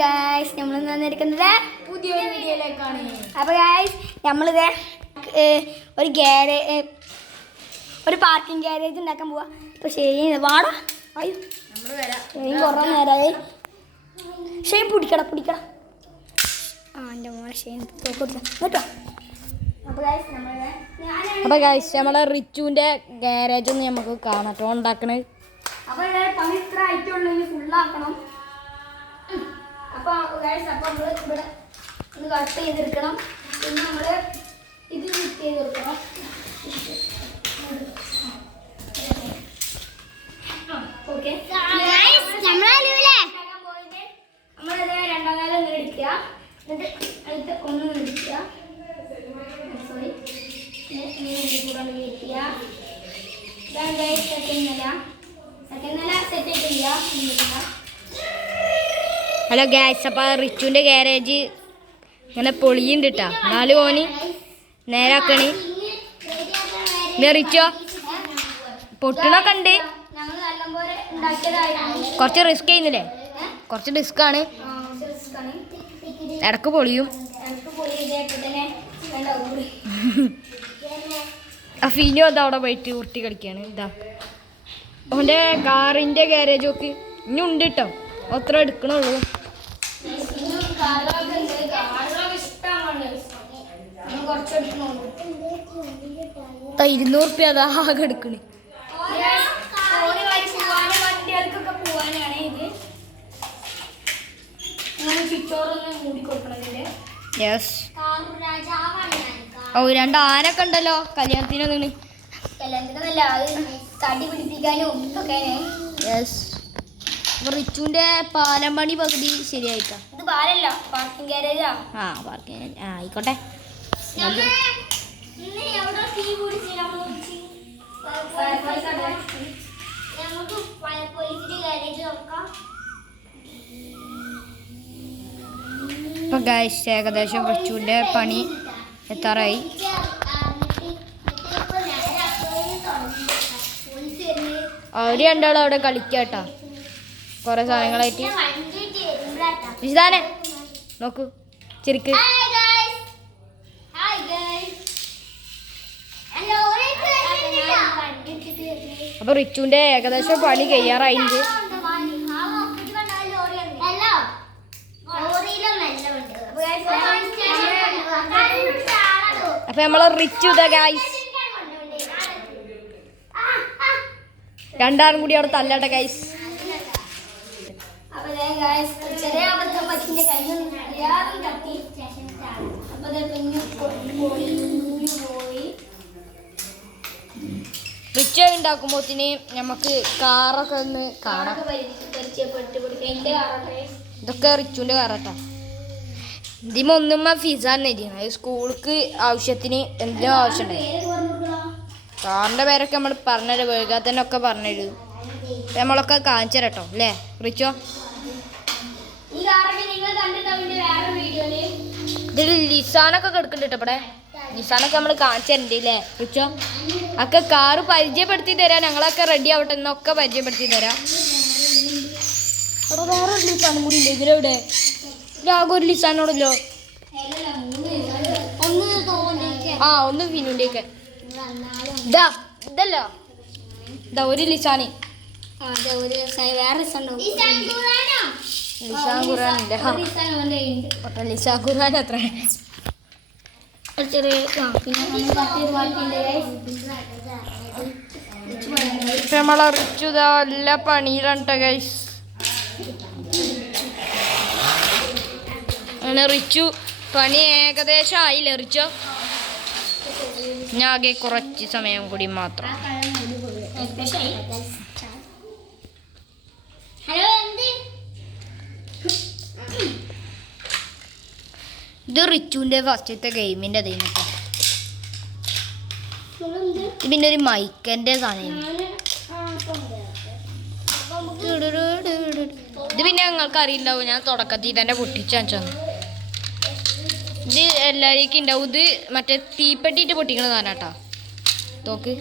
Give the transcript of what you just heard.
Guys നമ്മൾ വന്നിരിക്കുന്നത് പുതിയൊരു വീഡിയോയിലേക്കാണ്. അപ്പോൾ ഗായ്സ് നമ്മളിത് ഒരു പാർക്കിംഗ് ഗ്യാരേജ് ഉണ്ടാക്കാൻ പോവാ. അപ്പോൾ ശരി വാടാ അയ്യോ ശരി കുറേ നേരമായി. ശരി പിടിക്കട ആ എൻ്റെ മോനെ ശരി കേട്ടോ. അപ്പോൾ ഗൈസ് നമ്മളെ റിച്ചുവിൻ്റെ ഗാരേജ് ഒന്ന് നമുക്ക് കാണട്ടോ ഉണ്ടാക്കണത്. അപ്പോൾ പണി ഇത്ര ആയിട്ടുള്ളൂ, ഇനി ഫുള്ളാക്കണം. അപ്പോൾ ഗൈസ് അപ്പോൾ നമ്മൾ ഇവിടെ ഒന്ന് കട്ട് ചെയ്തെടുക്കണം. പിന്നെ നമ്മൾ ഇത് ഫിറ്റ് ചെയ്ത് കൊടുക്കണം. ഓക്കെ നമ്മളിത് രണ്ടാം കാലം ഒന്ന് എടുക്കുക, എന്നിട്ട് അതിൻ്റെ ഒന്ന് എടുക്കുക. സോറി കൂടെ വെക്കുക. ഇതാണ് ഗൈസ് സെക്കൻഡ് നില സെറ്റ് ആയിട്ടില്ല. ഹലോ ഗൈസ്, അപ്പോൾ റിച്ചുവിൻ്റെ ഗാരേജ് ഇങ്ങനെ പൊളിയുണ്ട് കേട്ടോ. നാല് ഓന് നേരാക്കണി റിച്ചോ പൊട്ടണൊക്കെ ഉണ്ട്. കുറച്ച് റിസ്ക് ചെയ്യുന്നില്ലേ? കുറച്ച് റിസ്ക്കാണ്, ഇടക്ക് പൊളിയും. ഫീനോ അത് അവിടെ പോയിട്ട് ഉരുട്ടി കളിക്കുകയാണ്. ഇതാ ഓൻ്റെ കാറിൻ്റെ ഗാരേജ് ഒക്കെ ഇനി ഉണ്ട് കേട്ടോ, അത്ര എടുക്കണുള്ളൂ. 200 റുപ്യ അതാ ആകെ എടുക്കണേ. യെസ് ഓ 2 ആനൊക്കെ ഉണ്ടല്ലോ കല്യാണത്തിനൊന്നും. യെസ് റിച്ചുവിൻ്റെ പാലം പണി പകുതി ശരിയായിട്ടാ. ഇത് പാലല്ല, പാർക്കിംഗ് ഗാരേജാ. ആ പാർക്കിംഗ് ആയിക്കോട്ടെ. ഇപ്പൊ ഗൈസ് ഏകദേശം റിച്ചുവിൻ്റെ പണി എത്താറായി. അവർ രണ്ടാളും അവിടെ കളിക്കാട്ടാ കുറെ സാധനങ്ങളായിട്ട്. വിശദാനെ നോക്കൂ ചിരിക്ക്. അപ്പൊ റിച്ചുവിന്റെ ഏകദേശം പണി കഴിയാറായിട്ടുണ്ട്. അപ്പൊ നമ്മളെ റിച്ചു ഇതാ ഗൈസ്, രണ്ടാളും കൂടി അവിടെ തല്ലട്ടെ ഗൈസ്. ചെറിയ അബദ്ധം പറ്റിന്റെ കയ്യൊന്നും അറിയാതെ തട്ടി. അപ്പൊ പോയി. റിച്ച് ഉണ്ടാക്കുമ്പോത്തിന് നമുക്ക് കാറൊക്കെ ഒന്ന് കാണാം. ഇതൊക്കെ റിച്ചുവിൻ്റെ കാറട്ടാ. ഇതിമ ഒന്നുമ്മ ഫിസാന്ന് എഴുതിയാണ്. സ്കൂൾക്ക് ആവശ്യത്തിന് എന്തിനും ആവശ്യമുണ്ടായി. കാറിൻ്റെ പേരൊക്കെ നമ്മൾ പറഞ്ഞുതരും, വേഗം തന്നെ ഒക്കെ പറഞ്ഞുതരും. നമ്മളൊക്കെ കാണിച്ചു തരട്ടോ അല്ലേ റിച്ചോ? ഇതിൽ ലിസാനൊക്കെ കിടക്കുന്നുണ്ട് കേട്ടോ. ഇവിടെ ലിസാനൊക്കെ നമ്മൾ കാണിച്ചു തരണ്ടേ അല്ലേ റിച്ചോ? ഒക്കെ കാറ് പരിചയപ്പെടുത്തി തരാം. ഞങ്ങളൊക്കെ റെഡി ആവട്ടെ എന്നൊക്കെ പരിചയപ്പെടുത്തി തരാം. അവിടെ വേറെ ഒരു ലിസാനും കൂടി ഉണ്ട്. ഇതിലെവിടെ ആകെ ഒരു ലിസാനോടല്ലോ. ആ ഒന്ന് ഫിനുൻ്റെയൊക്കെ ഇതല്ലോ ഇതാ ഒരു ലിസാന്. ലിസാൻ ഖുറാൻ അത്ര നമ്മളെ റിച്ചു നല്ല പണിയിലുണ്ട് ഗൈസ്. അങ്ങനെ റിച്ചു പണി ഏകദേശം ആയില്ലേ റിച്ചോ? ഞാൻ ആകെ കുറച്ച് സമയം കൂടി മാത്രം. ഇത് റിച്ചുവിൻ്റെ ഫസ്റ്റത്തെ ഗെയിമിൻ്റെ അതേന്നിട്ടോ. പിന്നെ ഒരു മൈക്കൻ്റെ സാധനം. ഇത് പിന്നെ ഞങ്ങൾക്ക് അറിയിണ്ടാവും, ഞാൻ തുടക്കത്തിൽ തന്നെ പൊട്ടിച്ചു. ഇത് എല്ലാവർക്കും ഉണ്ടാവും. ഇത് മറ്റേ തീപ്പെട്ടിയിട്ട് പൊട്ടിക്കണ സാധനം കേട്ടോ. തോക്ക്